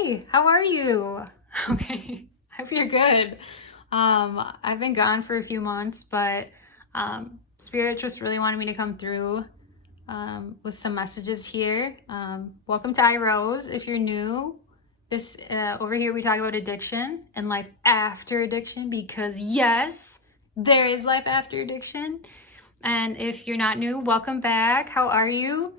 Hey, how are you? Okay, I hope you're good. I've been gone for a few months, but Spirit just really wanted me to come through with some messages here. Welcome to iRose if you're new. This over here we talk about addiction and life after addiction, because yes, there is life after addiction. And if you're not new, welcome back. How are you?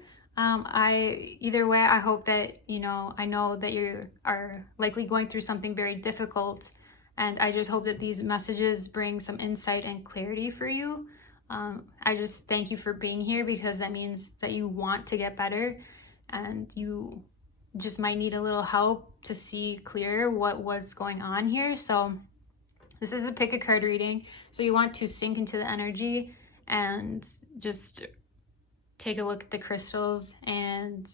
Either way, I hope that, I know that you are likely going through something very difficult, and I just hope that these messages bring some insight and clarity for you. I just thank you for being here, because that means that you want to get better, and you just might need a little help to see clearer what was going on here. So this is a pick a card reading, so you want to sink into the energy and just take a look at the crystals and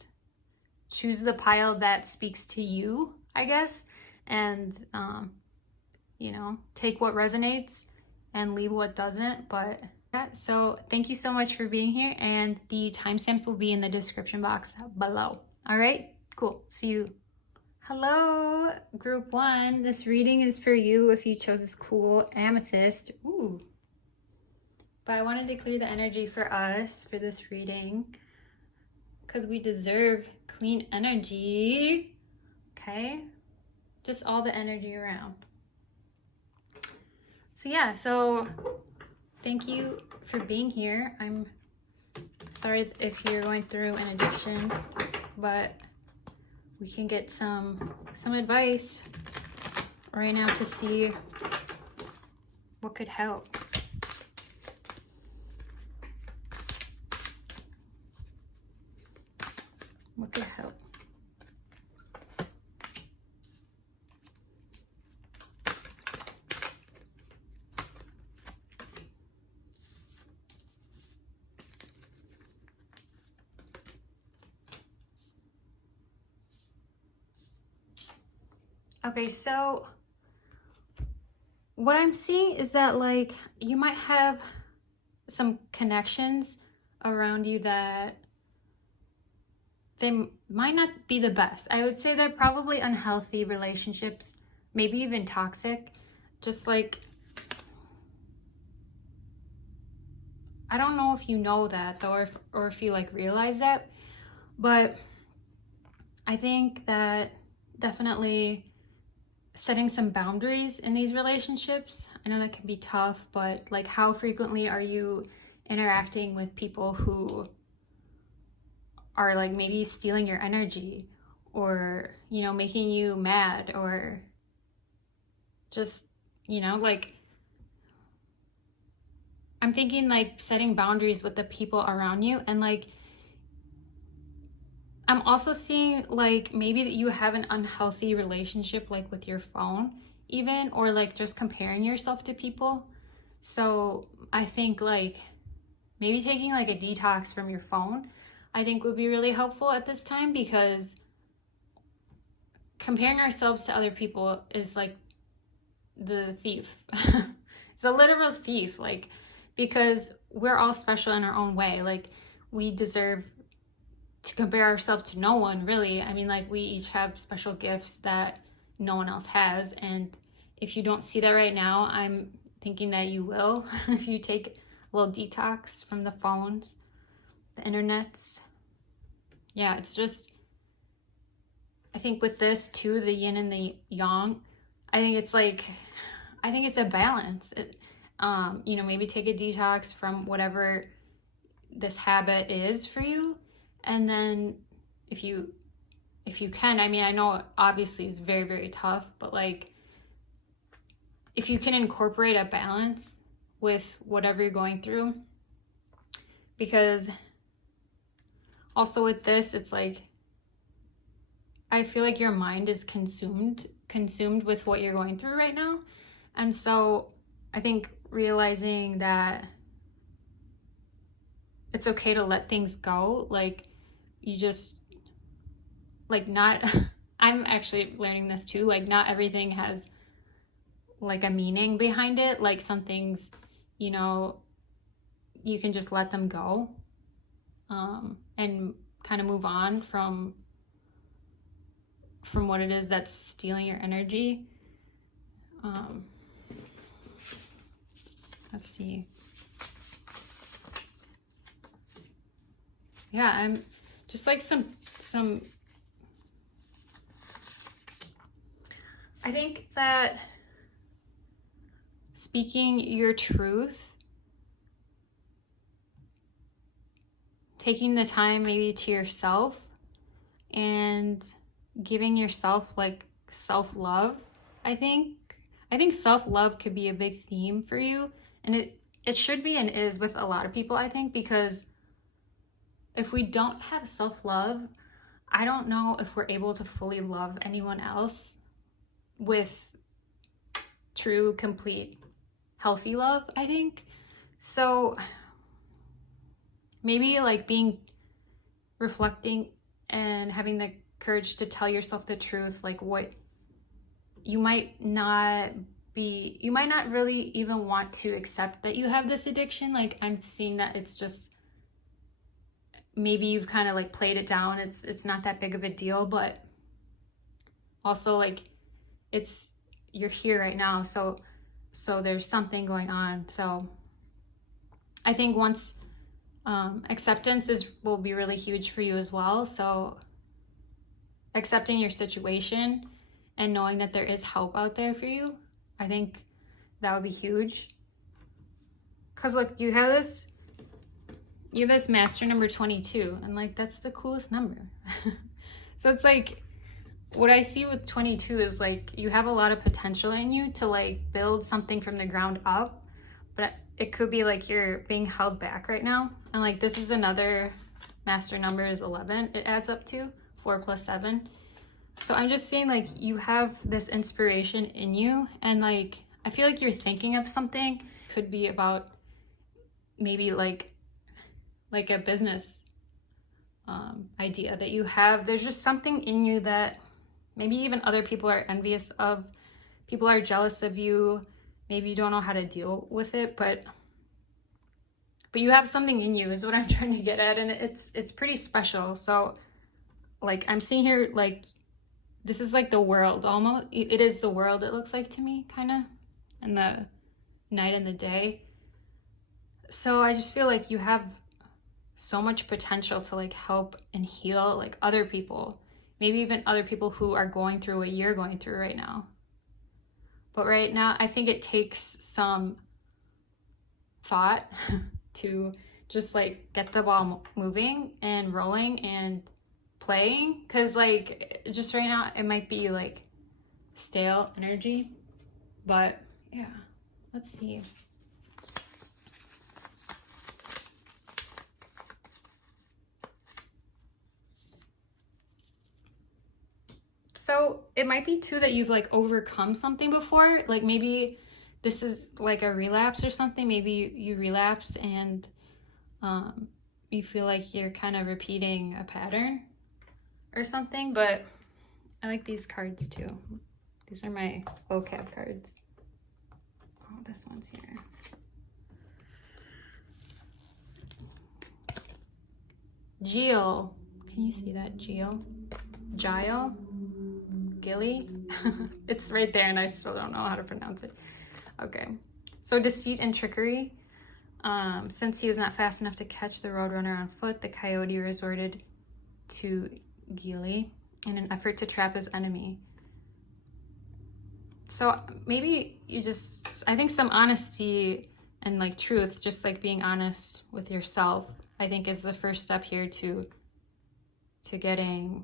choose the pile that speaks to you, I guess, and take what resonates and leave what doesn't. But yeah, so thank you so much for being here, and the timestamps will be in the description box below. All right, cool. See you. Hello, group 1. This reading is for you if you chose this cool amethyst. Ooh. But I wanted to clear the energy for us for this reading, because we deserve clean energy. Okay? Just all the energy around. So yeah, so thank you for being here. I'm sorry if you're going through an addiction, but we can get some advice right now to see what could help. What could help? Okay, so what I'm seeing is that, like, you might have some connections around you that they might not be the best. I would say they're probably unhealthy relationships, maybe even toxic. Just like, I don't know if you know that though, or if you like realize that, but I think that definitely setting some boundaries in these relationships, I know that can be tough, but like, how frequently are you interacting with people who are like maybe stealing your energy, or making you mad, or just like, I'm thinking like setting boundaries with the people around you. And like, I'm also seeing like maybe that you have an unhealthy relationship, like with your phone even, or like just comparing yourself to people. So I think like maybe taking like a detox from your phone, I think would be really helpful at this time, because comparing ourselves to other people is like the thief. It's a literal thief, like, because we're all special in our own way. Like, we deserve to compare ourselves to no one, really. I mean, like, we each have special gifts that no one else has, and if you don't see that right now, I'm thinking that you will if you take a little detox from the phones, the internets. Yeah, it's just, I think with this too, the yin and the yang, I think it's a balance. Maybe take a detox from whatever this habit is for you, and then if you can, I mean, I know obviously it's very, very tough, but like, if you can incorporate a balance with whatever you're going through, because also with this, it's like, I feel like your mind is consumed with what you're going through right now. And so I think realizing that it's okay to let things go, like, you just, like, not, I'm actually learning this too, like, not everything has like a meaning behind it. Like, some things, you can just let them go, and kind of move on from from what it is that's stealing your energy. Let's see. Yeah, I'm just like some I think that speaking your truth, taking the time maybe to yourself and giving yourself like self-love, I think self-love could be a big theme for you, and it should be and is with a lot of people, I think, because if we don't have self-love, I don't know if we're able to fully love anyone else with true, complete, healthy love, I think. So maybe like reflecting and having the courage to tell yourself the truth, like what you might not really even want to accept that you have this addiction. Like, I'm seeing that it's just, maybe you've kind of like played it down. It's not that big of a deal, but also like you're here right now. So there's something going on. So I think once acceptance will be really huge for you as well. So accepting your situation and knowing that there is help out there for you, I think that would be huge. Cause look, you have this master number 22, and like that's the coolest number. So it's like, what I see with 22 is like you have a lot of potential in you to like build something from the ground up, but it could be like you're being held back right now. And like this is another master number is 11. It adds up to 4 plus 7. So I'm just saying like you have this inspiration in you, and like I feel like you're thinking of something. Could be about maybe like a business idea that you have. There's just something in you that maybe even other people are envious of. People are jealous of you. Maybe you don't know how to deal with it, but you have something in you is what I'm trying to get at, and it's pretty special. So like I'm seeing here, like this is like the world almost. It is the world, it looks like to me, kind of, and the night and the day. So I just feel like you have so much potential to like help and heal like other people, maybe even other people who are going through what you're going through right now. But right now, I think it takes some thought to just like get the ball moving and rolling and playing. Cause like just right now, it might be like stale energy, but yeah, let's see. So it might be too that you've like overcome something before. Like maybe this is like a relapse or something. Maybe you relapsed and you feel like you're kind of repeating a pattern or something. But I like these cards too. These are my vocab cards. Oh, this one's here. Jill. Can you see that? Jill? Gile? Gilly? It's right there and I still don't know how to pronounce it. Okay. So deceit and trickery. Since he was not fast enough to catch the roadrunner on foot, the coyote resorted to Gilly in an effort to trap his enemy. So maybe I think some honesty and like truth, just like being honest with yourself, I think is the first step here to getting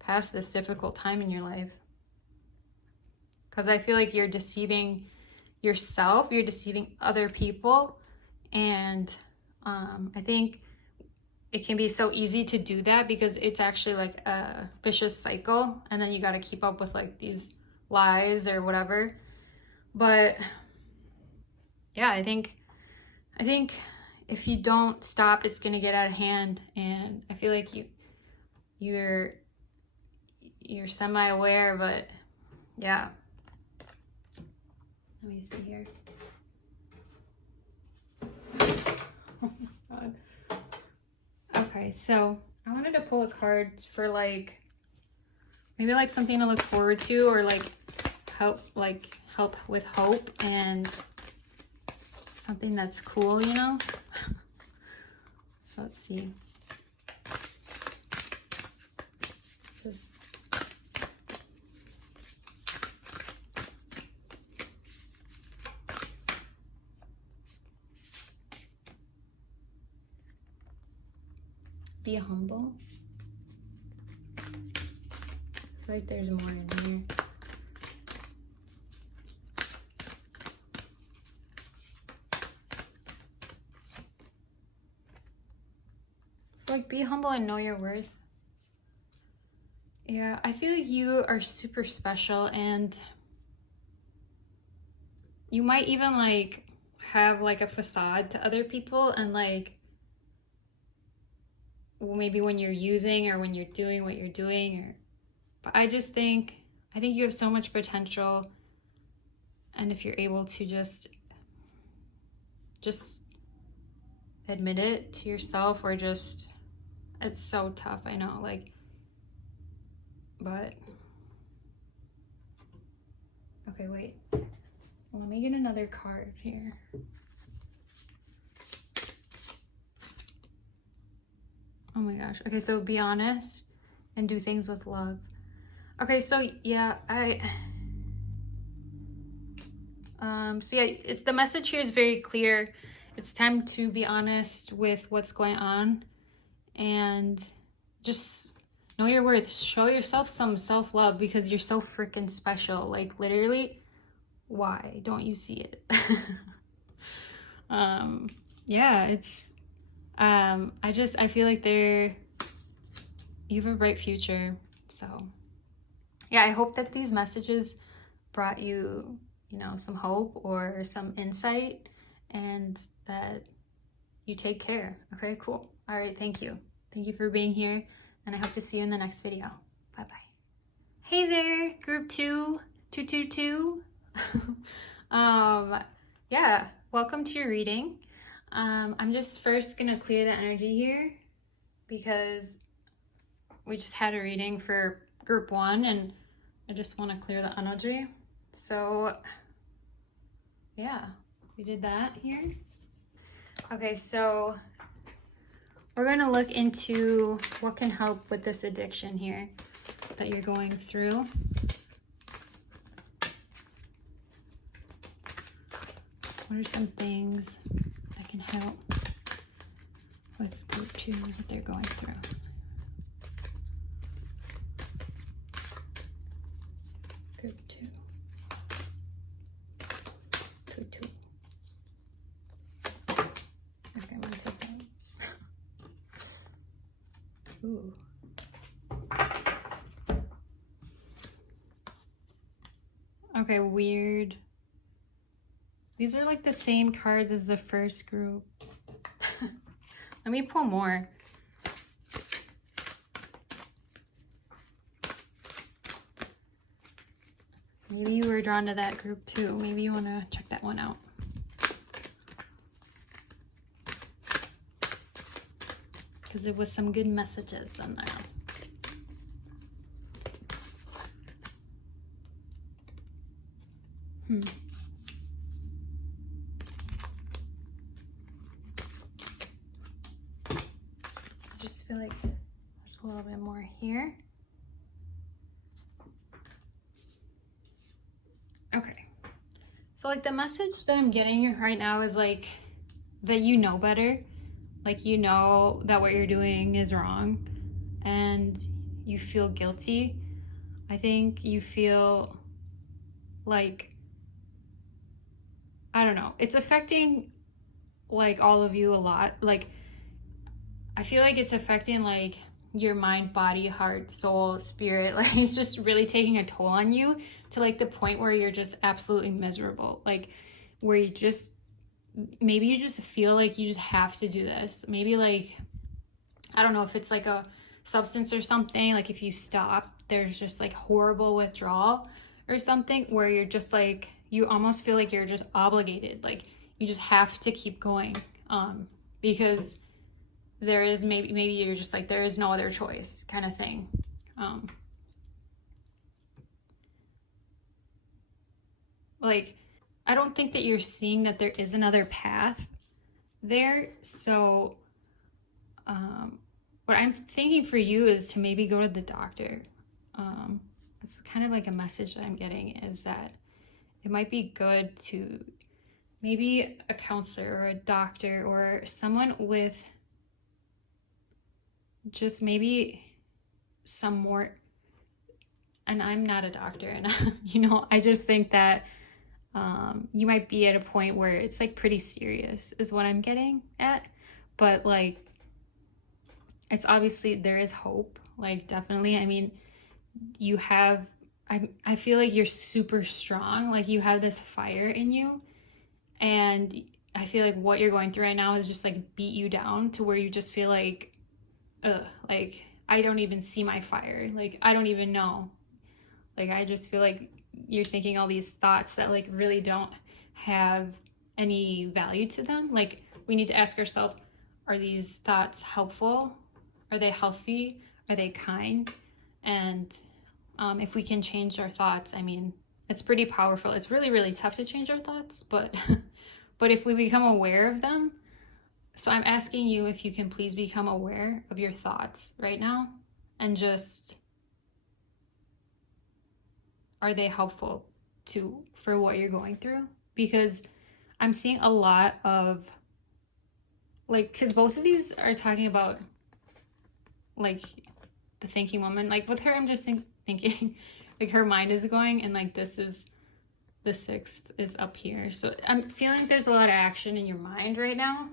past this difficult time in your life. Because I feel like you're deceiving yourself, you're deceiving other people, and I think it can be so easy to do that because it's actually like a vicious cycle, and then you got to keep up with like these lies or whatever. But yeah, I think if you don't stop, it's gonna get out of hand, and I feel like you're semi-aware, but yeah. Let me see here. Oh my God. Okay, so I wanted to pull a card for like maybe like something to look forward to, or like help with hope and something that's cool, you know? So let's see. Just be humble. I feel like there's more in here. So like be humble and know your worth. Yeah, I feel like you are super special, and you might even like have like a facade to other people, and like maybe when you're using or when you're doing what you're doing, or but I think you have so much potential, and if you're able to just admit it to yourself, or just, it's so tough, I know, like, but okay, wait, let me get another card here. Oh my gosh. Okay, so be honest and do things with love. Okay, so yeah, the message here is very clear. It's time to be honest with what's going on, and just know your worth. Show yourself some self-love, because you're so freaking special. Like, literally, why don't you see it? Yeah, it's I feel like you have a bright future. So yeah, I hope that these messages brought you, you know, some hope or some insight, and that you take care. Okay, cool. All right, thank you for being here, and I hope to see you in the next video. Bye bye. Hey there, group 222. Yeah, welcome to your reading. I'm just first gonna clear the energy here, because we just had a reading for group 1, and I just want to clear the energy. So yeah, we did that here. Okay, so we're going to look into what can help with this addiction here that you're going through. What are some things that can help with group 2 that they're going through? Group 2. Group 2. Okay, I'm gonna take that. Ooh. Okay, weird. These are like the same cards as the first group. Let me pull more. Maybe you were drawn to that group too. Maybe you want to check that one out. Because there was some good messages in there. I just feel like there's a little bit more here. Okay. So like the message that I'm getting right now is like that you know better. Like you know that what you're doing is wrong and you feel guilty. I think you feel like, I don't know, it's affecting like all of you a lot. Like I feel like it's affecting like your mind, body, heart, soul, spirit. Like it's just really taking a toll on you to like the point where you're just absolutely miserable. Like where you just, maybe you just feel like you just have to do this. Maybe like, I don't know if it's like a substance or something. Like if you stop, there's just like horrible withdrawal or something where you're just like, you almost feel like you're just obligated. Like you just have to keep going because there is maybe you're just like, there is no other choice kind of thing. like, I don't think that you're seeing that there is another path there. So what I'm thinking for you is to maybe go to the doctor. It's kind of like a message that I'm getting, is that it might be good to maybe a counselor or a doctor or someone with just maybe some more, and I'm not a doctor, and I just think that you might be at a point where it's like pretty serious is what I'm getting at. But like, it's obviously, there is hope, like, definitely. I mean, you have, I feel like you're super strong, like you have this fire in you, and I feel like what you're going through right now is just like beat you down to where you just feel like, like, I don't even see my fire, like I don't even know, like I just feel like you're thinking all these thoughts that like really don't have any value to them. Like, we need to ask ourselves, are these thoughts helpful? Are they healthy? Are they kind? And if we can change our thoughts, I mean, it's pretty powerful. It's really, really tough to change our thoughts, but but if we become aware of them. So I'm asking you if you can please become aware of your thoughts right now, and just, are they helpful for what you're going through? Because I'm seeing a lot of, like, because both of these are talking about like the thinking woman. Like with her, I'm just thinking like her mind is going, and like this is, the 6th is up here. So I'm feeling like there's a lot of action in your mind right now.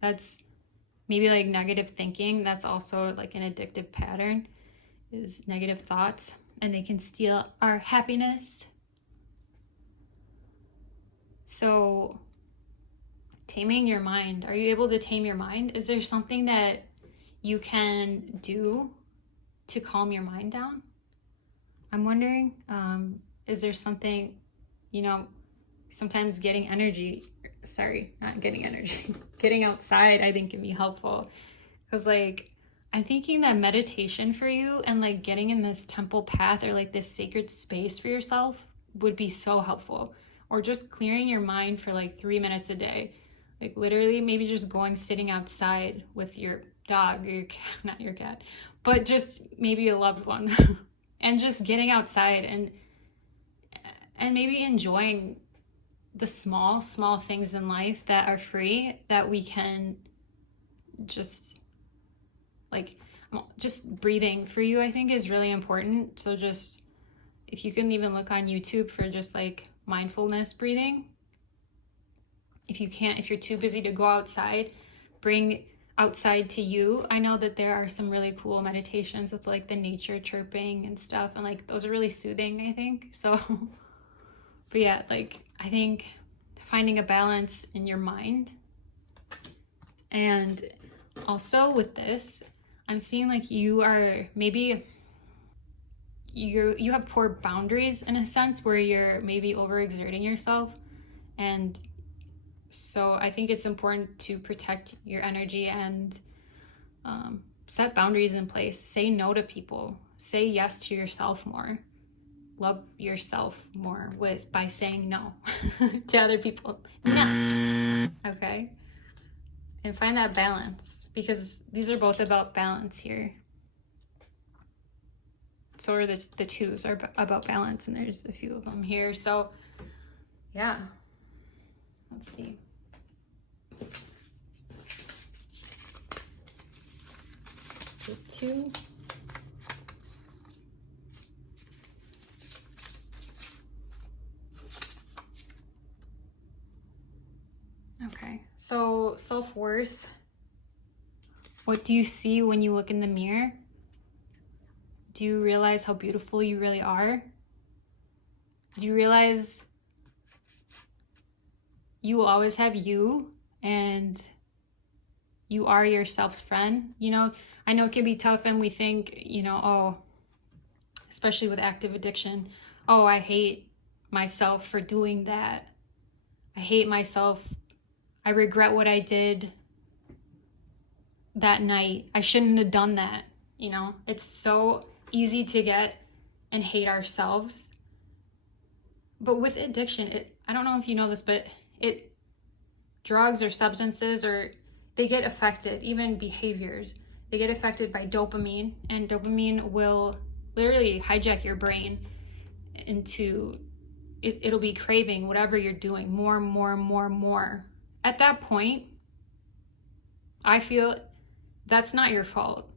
That's maybe like negative thinking. That's also like an addictive pattern, is negative thoughts, and they can steal our happiness. So taming your mind. Are you able to tame your mind? Is there something that you can do to calm your mind down? I'm wondering, is there something, sometimes getting outside, I think, can be helpful. Because like, I'm thinking that meditation for you and like getting in this temple path or like this sacred space for yourself would be so helpful. Or just clearing your mind for like 3 minutes a day. Like literally maybe just sitting outside with your dog or your cat, not your cat, but just maybe a loved one. And just getting outside and maybe enjoying the small things in life that are free, that we can just, like, just breathing for you, I think, is really important. So just, if you can even look on YouTube for just like mindfulness breathing. If you're too busy to go outside, bring outside to you. I know that there are some really cool meditations with like the nature chirping and stuff, and like those are really soothing, I think. So but yeah, like I think finding a balance in your mind. And also with this, I'm seeing like you are maybe you have poor boundaries in a sense, where you're maybe overexerting yourself. And so I think it's important to protect your energy and set boundaries in place. Say no to people. Say yes to yourself more. Love yourself more by saying no to other people. No. Okay? And find that balance, because these are both about balance here. So are the 2s are about balance, and there's a few of them here. So yeah. Let's see. So 2. Okay, so self-worth. What do you see when you look in the mirror? Do you realize how beautiful you really are? Do you realize you will always have you, and you are yourself's friend? I know it can be tough, and we think, especially with active addiction, I hate myself for doing that. I hate myself. I regret what I did that night. I shouldn't have done that. It's so easy to get and hate ourselves. But with addiction, I don't know if you know this, but drugs or substances, or they get affected, even behaviors, they get affected by dopamine, and dopamine will literally hijack your brain into, it'll be craving whatever you're doing more and more and more and more. At that point, I feel that's not your fault,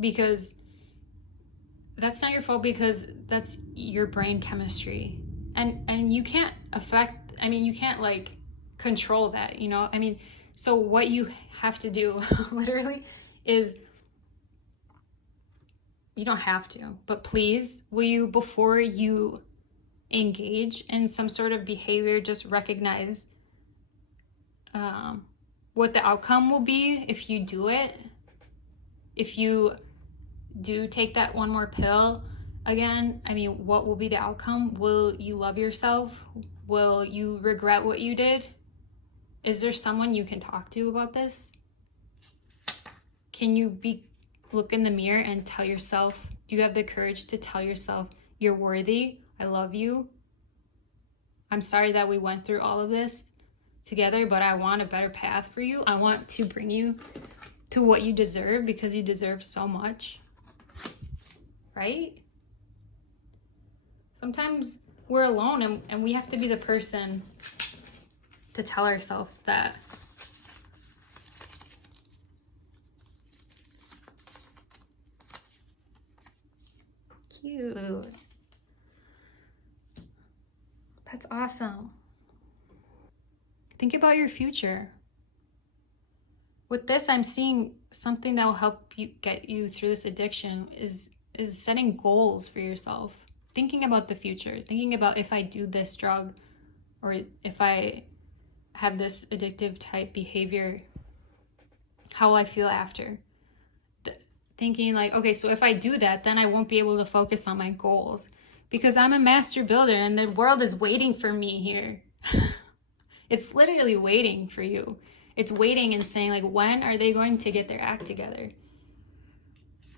because that's your brain chemistry, and you can't you can't like control that, you know? So what you have to do literally is, you don't have to, but please, will you, before you engage in some sort of behavior, just recognize what the outcome will be if you do it. If you do take that one more pill again, what will be the outcome? Will you love yourself? Will you regret what you did? Is there someone you can talk to about this? Can you look in the mirror and tell yourself, do you have the courage to tell yourself, you're worthy, I love you, I'm sorry that we went through all of this together, but I want a better path for you. I want to bring you to what you deserve, because you deserve so much, right? Sometimes we're alone, and we have to be the person to tell ourselves that. Cute. That's awesome. Think about your future. With this, I'm seeing something that will help you get you through this addiction is setting goals for yourself. Thinking about the future. Thinking about, if I do this drug, or if I have this addictive type behavior, how will I feel after? Thinking like, okay, so if I do that, then I won't be able to focus on my goals, because I'm a master builder and the world is waiting for me here. It's literally waiting for you. It's waiting and saying, like, when are they going to get their act together?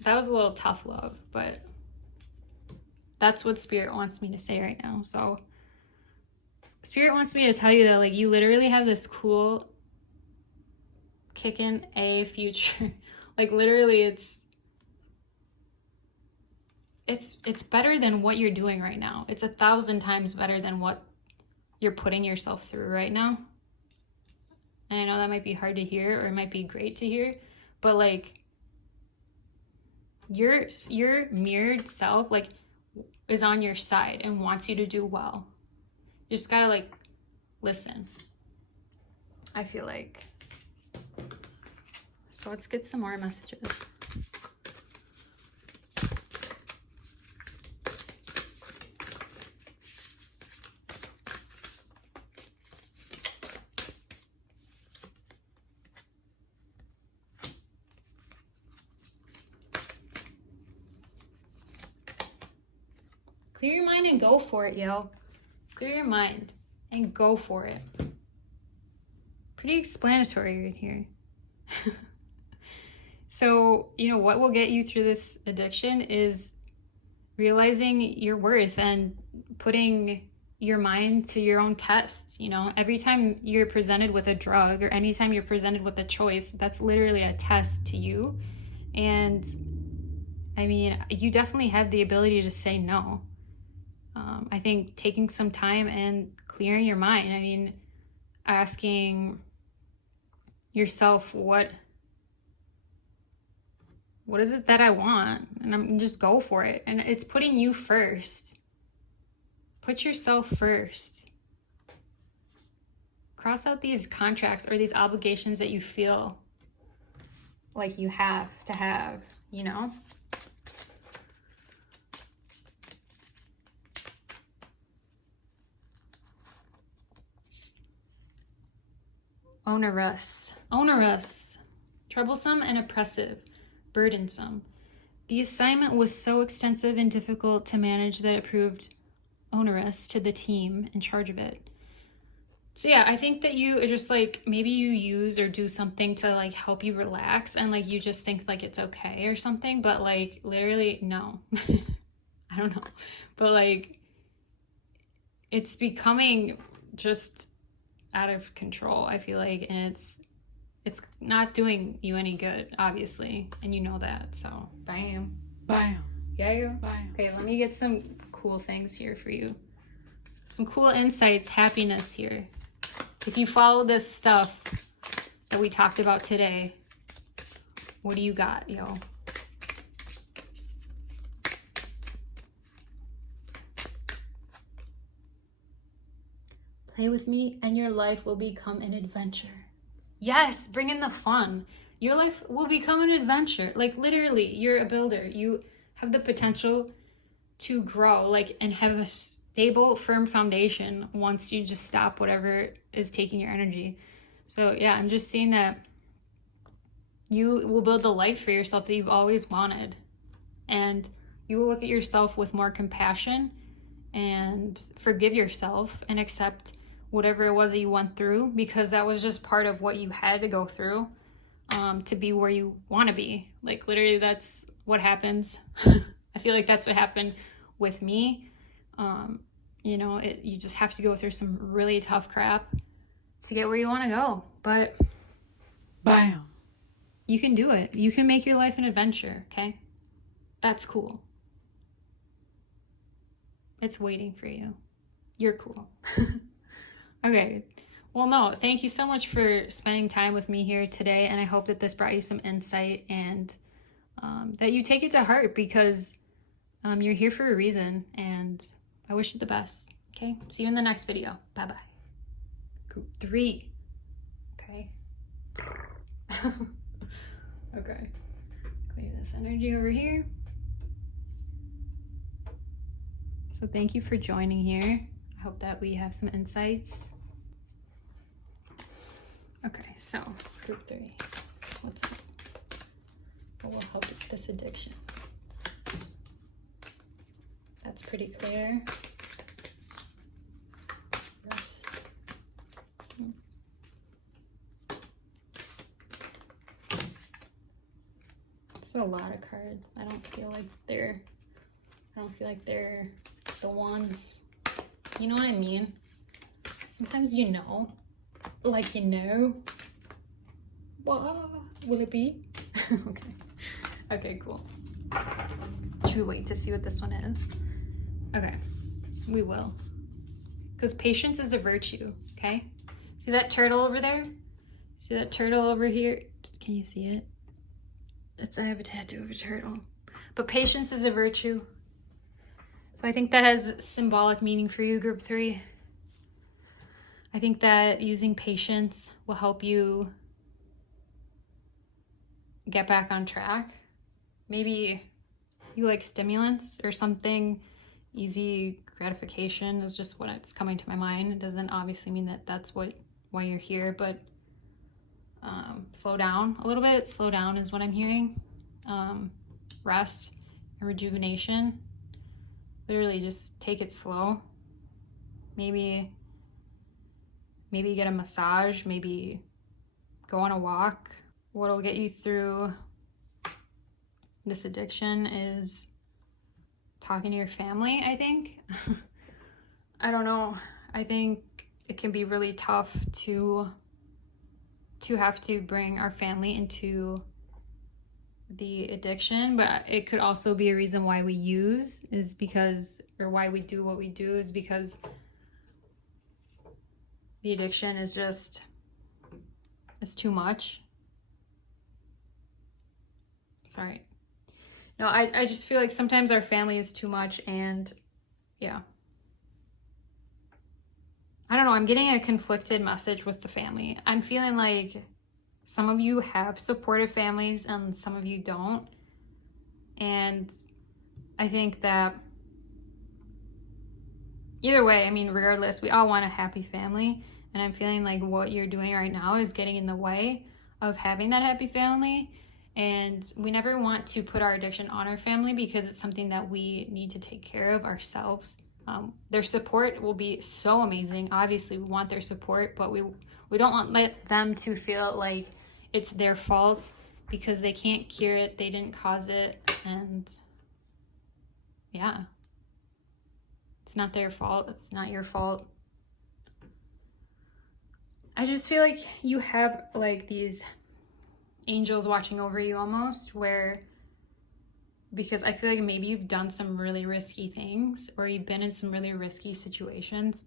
That was a little tough love, but that's what Spirit wants me to say right now. So Spirit wants me to tell you that, like, you literally have this cool kickin' A future. Like, literally, it's better than what you're doing right now. It's 1,000 times better than what you're putting yourself through right now. And I know that might be hard to hear, or it might be great to hear, but like, your mirrored self, like, is on your side and wants you to do well. You just gotta, like, listen, I feel like. So let's get some more messages. Clear your mind and go for it, yo. Clear your mind and go for it. Pretty explanatory right here. So, what will get you through this addiction is realizing your worth and putting your mind to your own test. Every time you're presented with a drug, or anytime you're presented with a choice, that's literally a test to you. And you definitely have the ability to say no. I think taking some time and clearing your mind, asking yourself, what is it that I want? And I'm just go for it. And it's putting you first. Put yourself first. Cross out these contracts or these obligations that you feel like you have to have, Onerous, troublesome and oppressive, burdensome. The assignment was so extensive and difficult to manage that it proved onerous to the team in charge of it. So yeah, I think that you just, like, maybe you use or do something to, like, help you relax, and, like, you just think, like, it's okay or something, but, like, literally, no. I don't know. But, like, it's becoming just out of control, I feel like, and it's not doing you any good, obviously, and you know that. So bam. Yeah. Bam. Okay, let me get some cool things here for you. Some cool insights, happiness here. If you follow this stuff that we talked about today, what do you got, yo? Play with me and your life will become an adventure. Yes, bring in the fun. Your life will become an adventure. Like, literally, you're a builder. You have the potential to grow, like, and have a stable, firm foundation once you just stop whatever is taking your energy. So, yeah, I'm just seeing that you will build the life for yourself that you've always wanted. And you will look at yourself with more compassion and forgive yourself and accept whatever it was that you went through, because that was just part of what you had to go through to be where you want to be. Like, literally, that's what happens. I feel like that's what happened with me. You know, you just have to go through some really tough crap to get where you want to go. But bam, you can do it. You can make your life an adventure, okay? That's cool. It's waiting for you. You're cool. Okay. Well, no, thank you so much for spending time with me here today. And I hope that this brought you some insight and that you take it to heart, because you're here for a reason. And I wish you the best. Okay. See you in the next video. Bye-bye. Group 3. Okay. Okay. Clear this energy over here. So thank you for joining here. I hope that we have some insights. Okay, so group 3. What's up? What will help with this addiction? That's pretty clear. Rest. It's a lot of cards. I don't feel like they're the ones. You know what I mean? Sometimes you know. Like, you know. What will it be? Okay. Okay, cool. Should we wait to see what this one is? Okay. We will. Because patience is a virtue, okay? See that turtle over there? See that turtle over here? Can you see it? I have a tattoo of a turtle. But patience is a virtue. So I think that has symbolic meaning for you, group 3. I think that using patience will help you get back on track. Maybe you like stimulants or something. Easy gratification is just what's coming to my mind. It doesn't obviously mean that that's why you're here, but slow down a little bit. Slow down is what I'm hearing. Rest and rejuvenation. Literally just take it slow. Maybe get a massage, maybe go on a walk. What'll get you through this addiction is talking to your family, I think. I don't know. I think it can be really tough to have to bring our family into the addiction, but it could also be a reason why we use, is because, or why we do what we do, is because the addiction is just, it's too much. Sorry. No, I just feel like sometimes our family is too much, and yeah. I don't know, I'm getting a conflicted message with the family. I'm feeling like some of you have supportive families and some of you don't. And I think that either way, I mean, regardless, we all want a happy family. And I'm feeling like what you're doing right now is getting in the way of having that happy family. And we never want to put our addiction on our family, because it's something that we need to take care of ourselves. Their support will be so amazing. Obviously, we want their support, but we don't want them to feel like it's their fault because they can't cure it, they didn't cause it, and yeah. It's not their fault. It's not your fault. I just feel like you have like these angels watching over you almost, where, because I feel like maybe you've done some really risky things, or you've been in some really risky situations,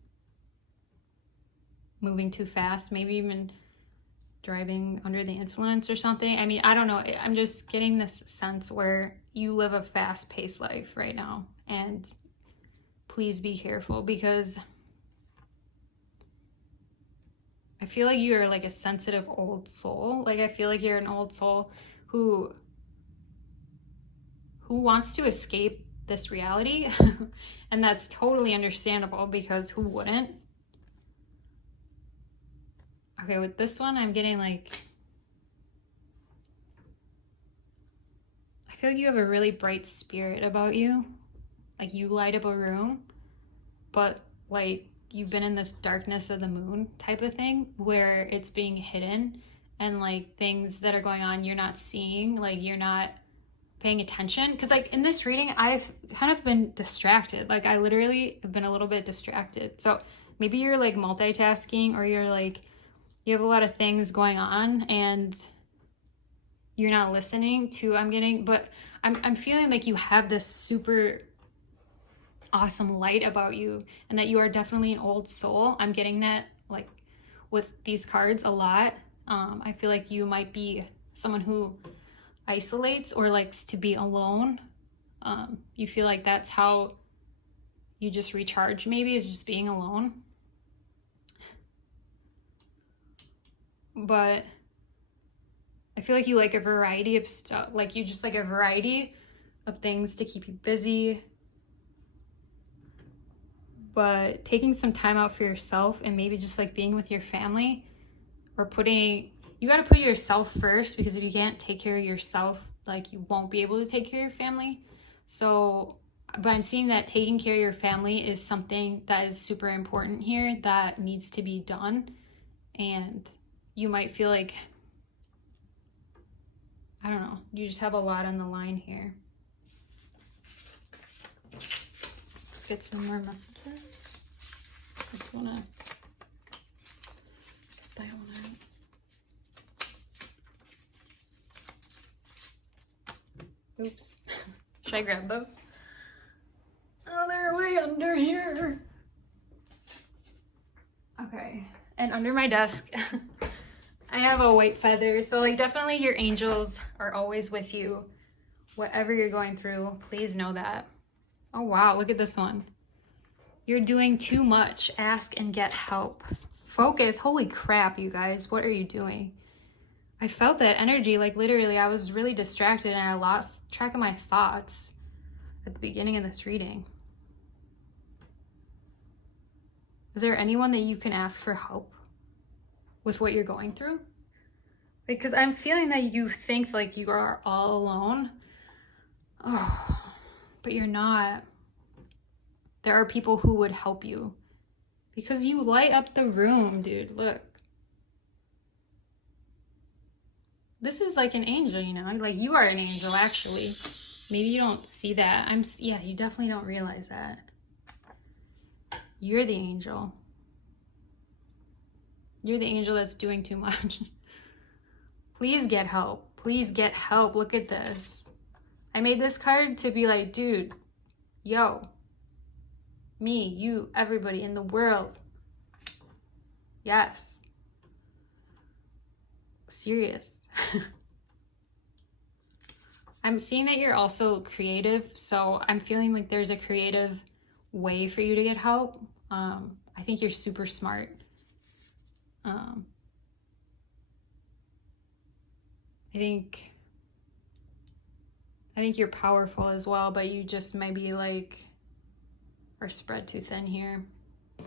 moving too fast, maybe even driving under the influence or something. I mean, I don't know. I'm just getting this sense where you live a fast-paced life right now, and please be careful, because I feel like you're like a sensitive old soul. Like I feel like you're an old soul who wants to escape this reality. And that's totally understandable, because who wouldn't? Okay, with this one, I'm getting like, I feel like you have a really bright spirit about you. Like you light up a room, but like you've been in this darkness of the moon type of thing, where it's being hidden, and like things that are going on you're not seeing, like you're not paying attention. Because like in this reading, I've kind of been distracted. Like I literally have been a little bit distracted. So maybe you're like multitasking, or you're like, you have a lot of things going on and you're not listening to, but I'm feeling like you have this super awesome light about you, and that you are definitely an old soul. I'm getting that like with these cards a lot. I feel like you might be someone who isolates or likes to be alone. You feel like that's how you just recharge, maybe, is just being alone. But I feel like you like a variety of stuff. Like you just like a variety of things to keep you busy. But taking some time out for yourself, and maybe just like being with your family, or you got to put yourself first, because if you can't take care of yourself, like you won't be able to take care of your family. So, but I'm seeing that taking care of your family is something that is super important here, that needs to be done. And you might feel like, I don't know, you just have a lot on the line here. Let's get some more messages. I just want to get that one out. Oops. Should I grab those? Oh, they're way under here. Okay. And under my desk, I have a white feather. So like definitely your angels are always with you. Whatever you're going through, please know that. Oh wow, look at this one. You're doing too much. Ask and get help. Focus. Holy crap, you guys. What are you doing? I felt that energy. Like literally, I was really distracted and I lost track of my thoughts at the beginning of this reading. Is there anyone that you can ask for help with what you're going through? Because I'm feeling that you think like you are all alone. Oh, but you're not. There are people who would help you, because you light up the room, dude. Look. This is like an angel, you know? Like you are an angel, actually. Maybe you don't see that. Yeah, you definitely don't realize that. You're the angel. You're the angel that's doing too much. Please get help. Please get help. Look at this. I made this card to be like, dude, yo, me, you, everybody in the world. Yes. Serious. I'm seeing that you're also creative, so I'm feeling like there's a creative way for you to get help. I think you're super smart. I think you're powerful as well, but you just maybe like are spread too thin here. I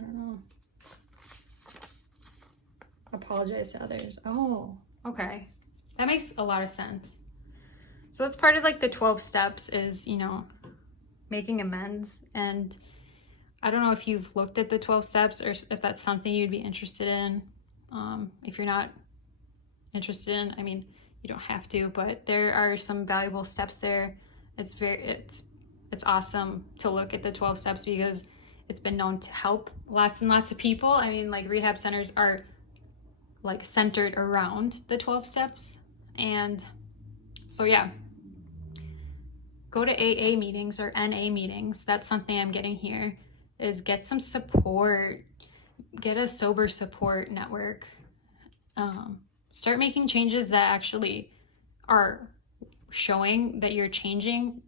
don't know. Apologize to others. Oh, okay. That makes a lot of sense. So that's part of like the 12 steps is, you know, making amends. And I don't know if you've looked at the 12 steps or if that's something you'd be interested in. If you're not interested in, I mean, you don't have to, but there are some valuable steps there. It's it's awesome to look at the 12 steps because it's been known to help lots and lots of people. I mean, like rehab centers are like centered around the 12 steps. And so yeah, go to AA meetings or NA meetings. That's something I'm getting here, is get some support, get a sober support network. Start making changes that actually are showing that you're changing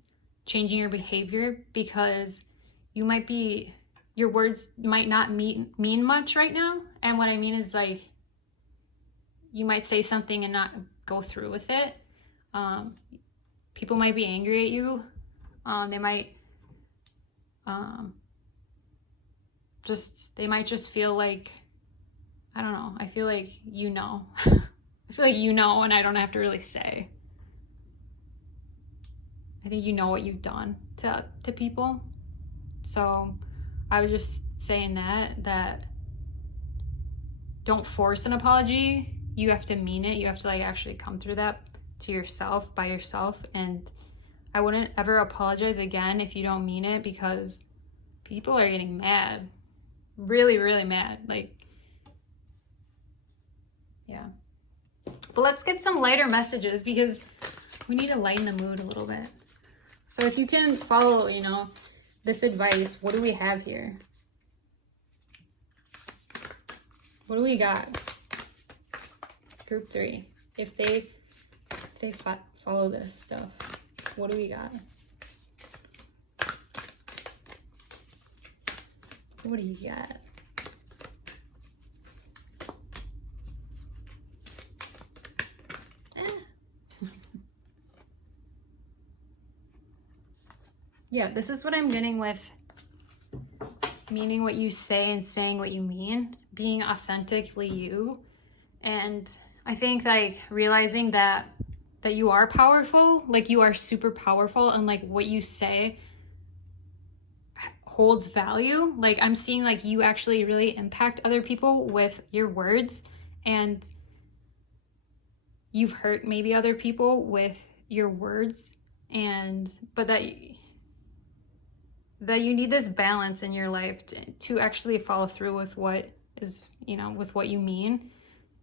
your behavior, because your words might not mean much right now. And what I mean is, like, you might say something and not go through with it. People might be angry at you. They might just feel like, I don't know. I feel like I feel like and I don't have to really say. I think you know what you've done to people. So I was just saying that don't force an apology. You have to mean it. You have to like actually come through that to yourself, by yourself. And I wouldn't ever apologize again if you don't mean it, because people are getting mad. Really, really mad. Like, yeah. But let's get some lighter messages, because we need to lighten the mood a little bit. So if you can follow, this advice, what do we have here? What do we got? Group 3. If they follow this stuff, what do we got? What do you got? Yeah, this is what I'm getting with meaning what you say and saying what you mean, being authentically you. And I think like realizing that you are powerful, like you are super powerful, and like what you say holds value. Like I'm seeing like you actually really impact other people with your words, and you've hurt maybe other people with your words, but that you need this balance in your life to actually follow through with what is, with what you mean.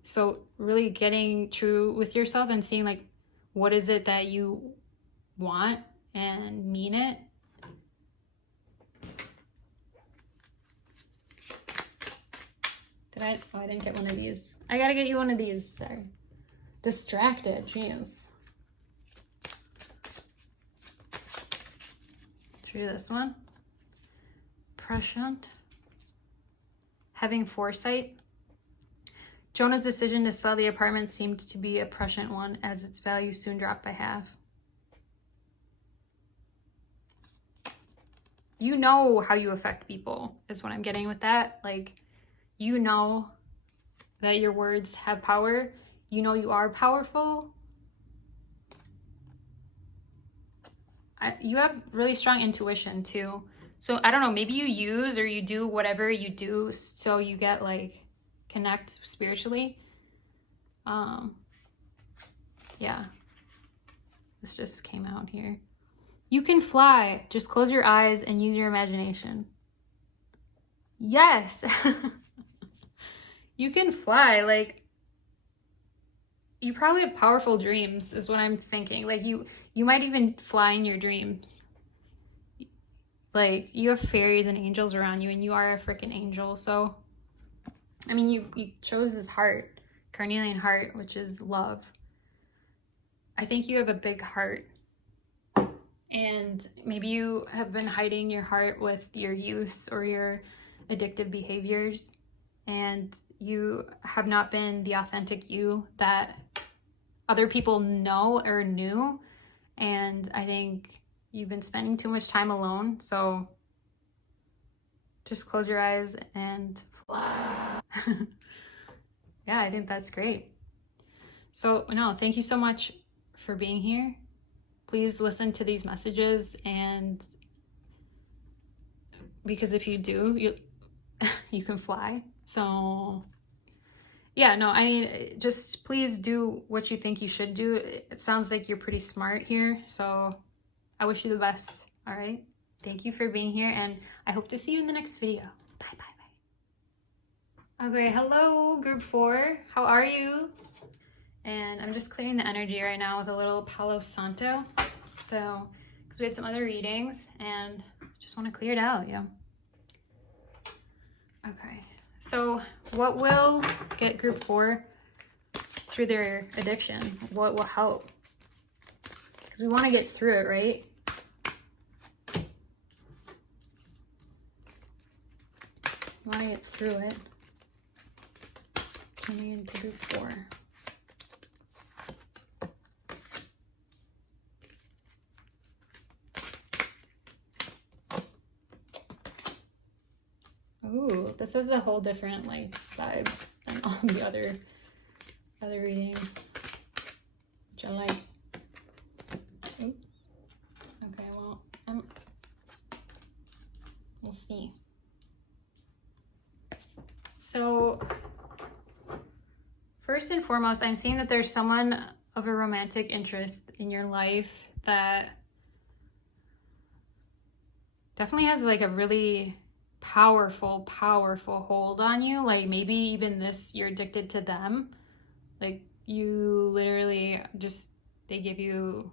So really getting true with yourself and seeing like, what is it that you want, and mean it. I didn't get one of these. I gotta get you one of these, sorry. Distracted, jeez. Should we do this one? Prescient. Having foresight. Jonah's decision to sell the apartment seemed to be a prescient one, as its value soon dropped by half. You know how you affect people, is what I'm getting with that. Like, you know that your words have power. You know you are powerful. You have really strong intuition too. So I don't know, maybe you use or you do whatever you do so you get like connect spiritually. Yeah, this just came out here. You can fly. Just close your eyes and use your imagination. Yes. You can fly. Like, you probably have powerful dreams is what I'm thinking. Like you might even fly in your dreams. Like, you have fairies and angels around you, and you are a freaking angel. So, I mean, you chose this heart, carnelian heart, which is love. I think you have a big heart. And maybe you have been hiding your heart with your use or your addictive behaviors. And you have not been the authentic you that other people know or knew. And I think you've been spending too much time alone. So just close your eyes and fly. Yeah, I think that's great. So no, thank you so much for being here. Please listen to these messages, and because if you do, you can fly. So yeah, no, I mean, just please do what you think you should do. It sounds like you're pretty smart here, so I wish you the best. All right. Thank you for being here, and I hope to see you in the next video. Bye, bye, bye. Okay, hello, group 4. How are you? And I'm just clearing the energy right now with a little Palo Santo. So, because we had some other readings, and just want to clear it out, yeah. Okay. So, what will get group 4 through their addiction? What will help? Because we want to get through it, right? Want to get through it. Coming into group 4. Ooh, this is a whole different like vibe than all the other readings, which I like. Ooh. Okay, well, we'll see. So, first and foremost, I'm seeing that there's someone of a romantic interest in your life that definitely has like a really powerful hold on you. Like maybe even you're addicted to them. Like you literally just, they give you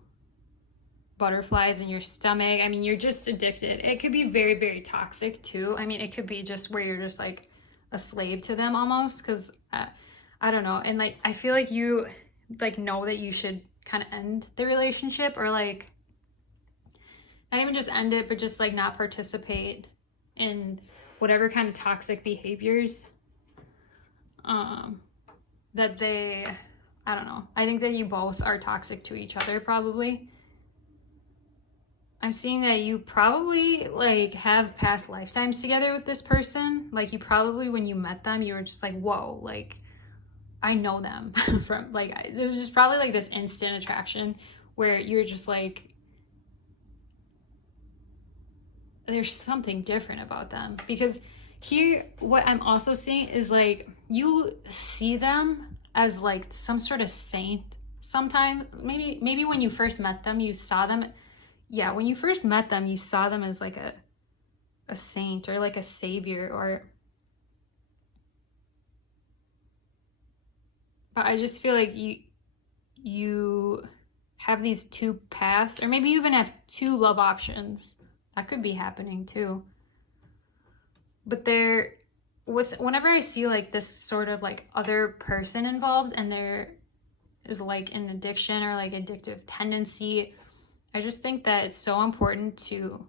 butterflies in your stomach. I mean, you're just addicted. It could be very, very toxic too. I mean, it could be just where you're just like a slave to them almost, because I don't know. And like I feel like you like know that you should kind of end the relationship, or like not even just end it, but just like not participate in whatever kind of toxic behaviors that they, I don't know. I think that you both are toxic to each other probably. I'm seeing that you probably like have past lifetimes together with this person. Like you probably, when you met them, you were just like, whoa, like I know them from like, it was just probably like this instant attraction where you're just like, there's something different about them. Because here, what I'm also seeing is like, you see them as like some sort of saint sometimes. Maybe when you first met them, you saw them. Yeah, when you first met them, you saw them as like a saint or like a savior, or but I just feel like you have these two paths, or maybe you even have two love options. That could be happening too. But whenever I see like this sort of like other person involved and there is like an addiction or like addictive tendency, I just think that it's so important to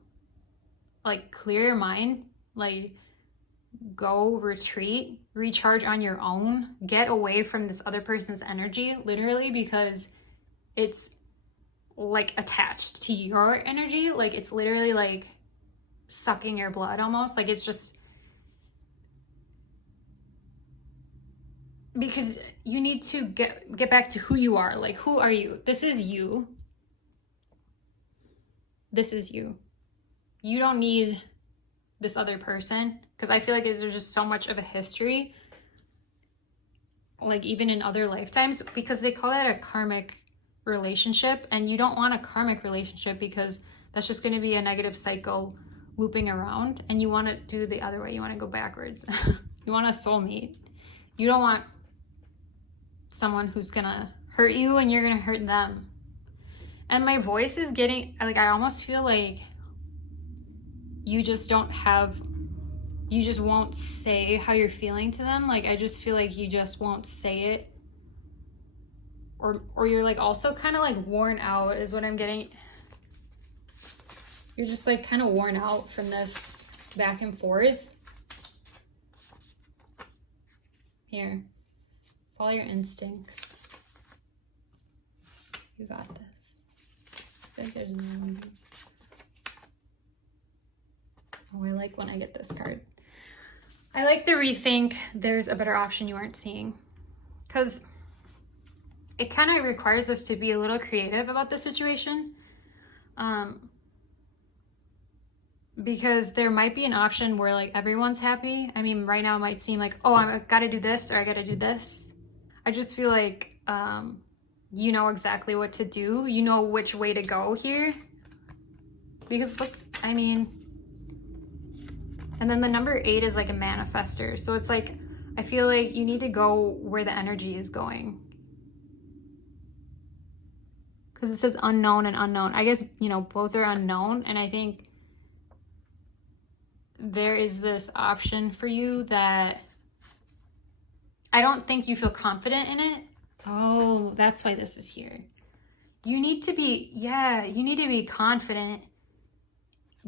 like clear your mind, like go retreat, recharge on your own, get away from this other person's energy, literally, because it's like attached to your energy. Like it's literally like sucking your blood almost. Like it's just, because you need to get back to who you are. Like, who are you? This is you. This is you. You don't need this other person, because I feel like there's just so much of a history, like even in other lifetimes, because they call that a karmic relationship, and you don't want a karmic relationship because that's just going to be a negative cycle looping around, and you want to do the other way. You want to go backwards. You want a soulmate. You don't want someone who's gonna hurt you and you're gonna hurt them. And my voice is getting like, I almost feel like you just won't say how you're feeling to them. Like I just feel like you just won't say it, or you're like also kind of like worn out is what I'm getting. You're just like kind of worn out from this back and forth. Here, follow your instincts. You got this. I think there's another one. Oh, I like when I get this card. I like the rethink. There's a better option you aren't seeing, because it kind of requires us to be a little creative about the situation. Because there might be an option where like everyone's happy. I mean, right now it might seem like, oh, I gotta do this or I gotta do this. I just feel like you know exactly what to do. You know which way to go here. Because look, I mean, and then the number 8 is like a manifester. So it's like, I feel like you need to go where the energy is going. Because it says unknown and unknown. I guess, you know, both are unknown. And I think there is this option for you that I don't think you feel confident in it. Oh, that's why this is here. You need to be, you need to be confident.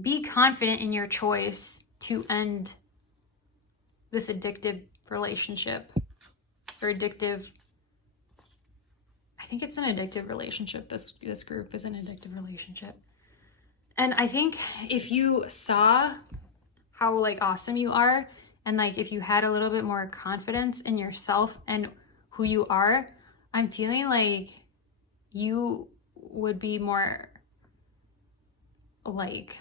Be confident in your choice to end this addictive relationship or addictive. I think it's an addictive relationship. This group is an addictive relationship. And I think if you saw how like awesome you are, and like if you had a little bit more confidence in yourself and who you are, I'm feeling like you would be more like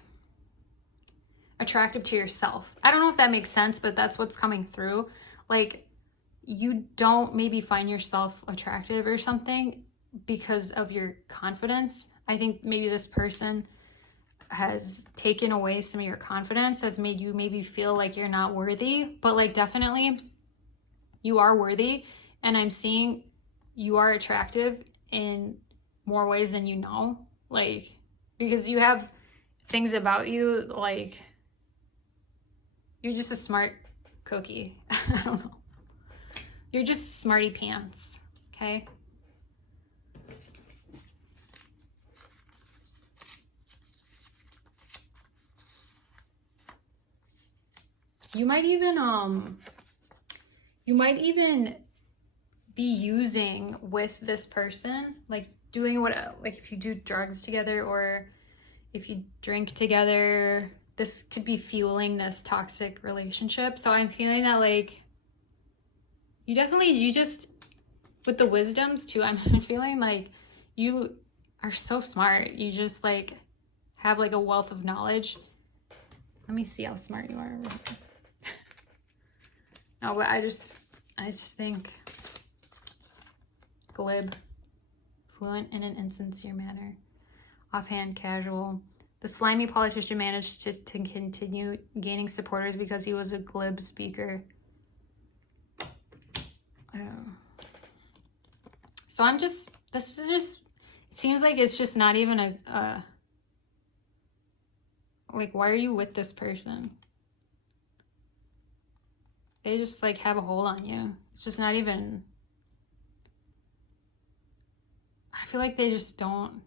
attractive to yourself. I don't know if that makes sense, but that's what's coming through. Like, you don't maybe find yourself attractive or something because of your confidence. I think maybe this person has taken away some of your confidence, has made you maybe feel like you're not worthy, but like definitely you are worthy. And I'm seeing you are attractive in more ways than you know, like, because you have things about you, like, you're just a smart cookie. I don't know. You're just smarty pants, okay? You might even be using with this person, like doing what, like if you do drugs together or if you drink together, this could be fueling this toxic relationship. So I'm feeling that like you just, with the wisdoms too, I'm feeling like you are so smart. You just like have like a wealth of knowledge. Let me see how smart you are. No, but I just think glib, fluent in an insincere manner, offhand, casual. The slimy politician managed to continue gaining supporters because he was a glib speaker. So this is just, it seems like it's just not even a like, why are you with this person? They just like have a hold on you. It's just not even, I feel like they just don't,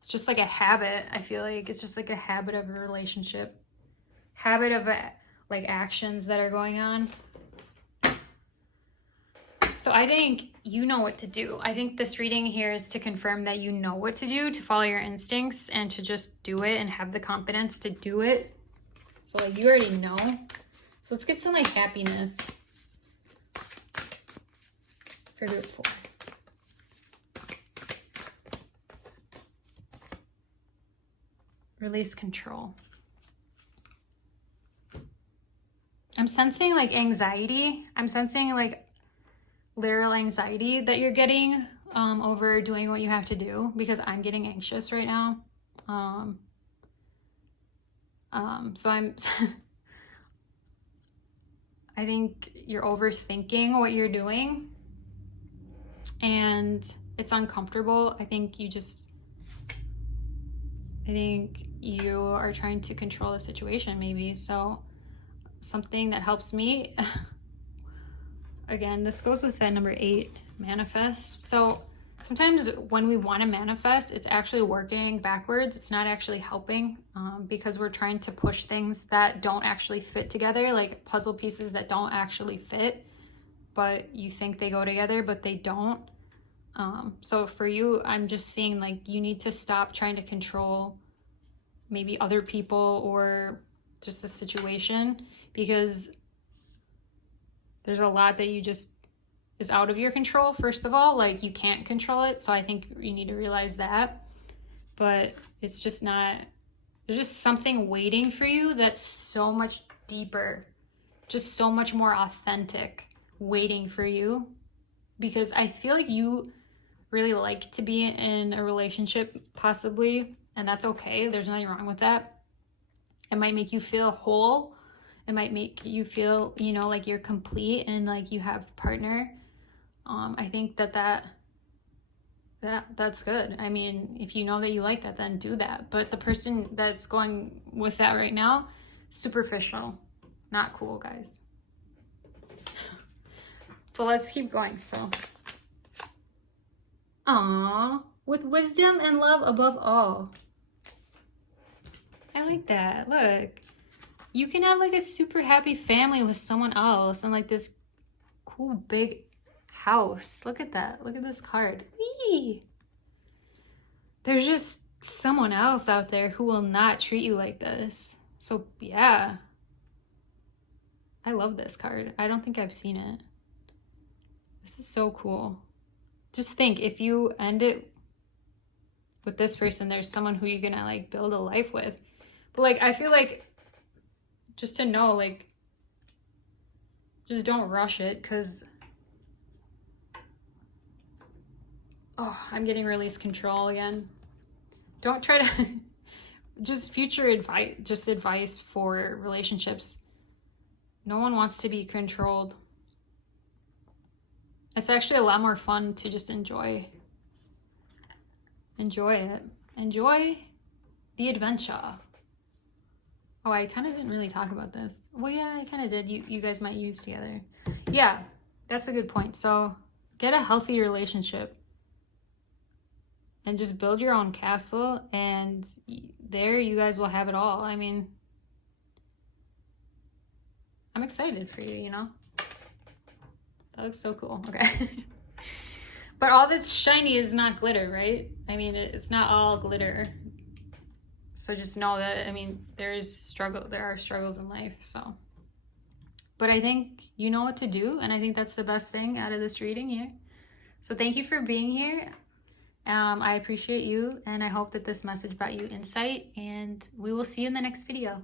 it's just like a habit. I feel like it's just like a habit of a relationship, habit of like actions that are going on. So I think you know what to do. I think this reading here is to confirm that you know what to do, to follow your instincts and to just do it and have the confidence to do it. So like you already know. So let's get some like happiness for group 4. Release control. I'm sensing like anxiety. I'm sensing like literal anxiety that you're getting over doing what you have to do, because I'm getting anxious right now. So I'm I think you're overthinking what you're doing and it's uncomfortable. I think you are trying to control the situation maybe. So something that helps me, again, this goes with that number 8, manifest. So sometimes when we want to manifest, it's actually working backwards. It's not actually helping because we're trying to push things that don't actually fit together, like puzzle pieces that don't actually fit, but you think they go together, but they don't. So for you, I'm just seeing like you need to stop trying to control maybe other people or just a situation, because there's a lot that you just is out of your control. First of all, like you can't control it. So I think you need to realize that, but it's just not, there's just something waiting for you that's so much deeper, just so much more authentic waiting for you, because I feel like you really like to be in a relationship possibly, and that's okay. There's nothing wrong with that. It might make you feel whole. It might make you feel, you know, like you're complete and like you have a partner. I think that's good. I mean, if you know that you like that, then do that. But the person that's going with that right now, superficial, not cool, guys. But let's keep going. So, aww, with wisdom and love above all. I like that. Look, you can have like a super happy family with someone else and like this cool big house. Look at that. Look at this card. Whee! There's just someone else out there who will not treat you like this. So yeah, I love this card. I don't think I've seen it. This is so cool. Just think, if you end it with this person, there's someone who you're gonna like build a life with. But like, I feel like just to know, like, just don't rush it, because I'm getting release control again. Don't try to just future advice, just advice for relationships. No one wants to be controlled. It's actually a lot more fun to just enjoy it. Enjoy the adventure. Oh, I kind of didn't really talk about this. Well, yeah, I kind of did. You guys might use together. Yeah, that's a good point. So get a healthy relationship and just build your own castle, and there you guys will have it all. I mean, I'm excited for you, you know? That looks so cool. Okay. But all that's shiny is not glitter, right? I mean, it's not all glitter. So just know that, I mean, there are struggles in life, so. But I think you know what to do, and I think that's the best thing out of this reading here. So thank you for being here. I appreciate you, and I hope that this message brought you insight, and we will see you in the next video.